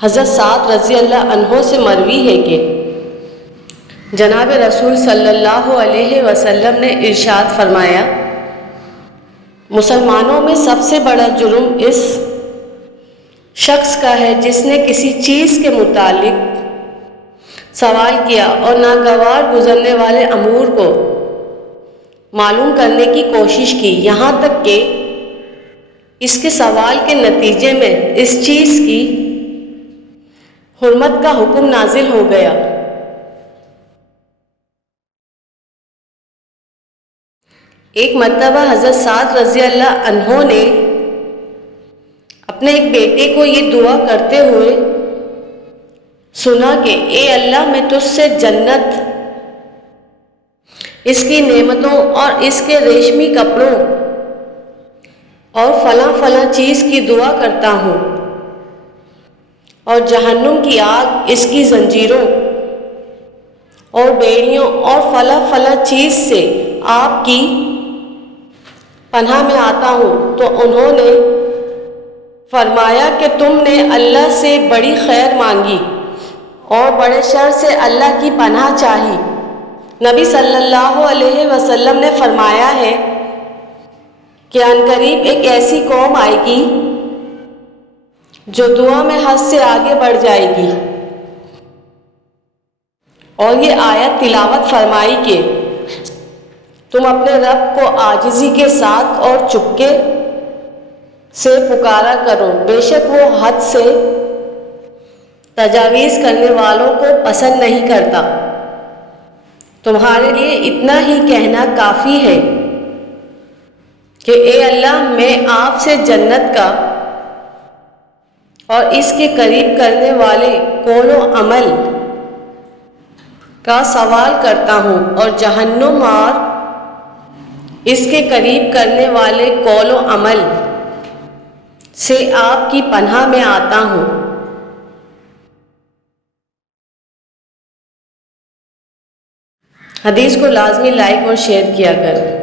حضرت سعد رضی اللہ عنہ سے مروی ہے کہ جناب رسول صلی اللہ علیہ وسلم نے ارشاد فرمایا، مسلمانوں میں سب سے بڑا جرم اس شخص کا ہے جس نے کسی چیز کے متعلق سوال کیا اور ناگوار گزرنے والے امور کو معلوم کرنے کی کوشش کی، یہاں تک کہ اس کے سوال کے نتیجے میں اس چیز کی حرمت کا حکم نازل ہو گیا۔ ایک مرتبہ حضرت سعد رضی اللہ عنہ نے اپنے ایک بیٹے کو یہ دعا کرتے ہوئے سنا کہ اے اللہ، میں تجھ سے جنت، اس کی نعمتوں اور اس کے ریشمی کپڑوں اور فلاں فلاں چیز کی دعا کرتا ہوں، اور جہنم کی آگ، اس کی زنجیروں اور بیڑیوں اور فلاں فلاں چیز سے آپ کی پناہ میں آتا ہوں۔ تو انہوں نے فرمایا کہ تم نے اللہ سے بڑی خیر مانگی اور بڑے شر سے اللہ کی پناہ چاہی۔ نبی صلی اللہ علیہ وسلم نے فرمایا ہے کہ عنقریب ایک ایسی قوم آئے گی جو دعا میں حد سے آگے بڑھ جائے گی، اور یہ آیت تلاوت فرمائی کہ تم اپنے رب کو عاجزی کے ساتھ اور چپکے سے پکارا کرو، بے شک وہ حد سے تجاویز کرنے والوں کو پسند نہیں کرتا۔ تمہارے لیے اتنا ہی کہنا کافی ہے کہ اے اللہ، میں آپ سے جنت کا اور اس کے قریب کرنے والے قول و عمل کا سوال کرتا ہوں، اور جہنم اور اس کے قریب کرنے والے قول و عمل سے آپ کی پناہ میں آتا ہوں۔ حدیث کو لازمی لائک اور شیئر کیا کریں۔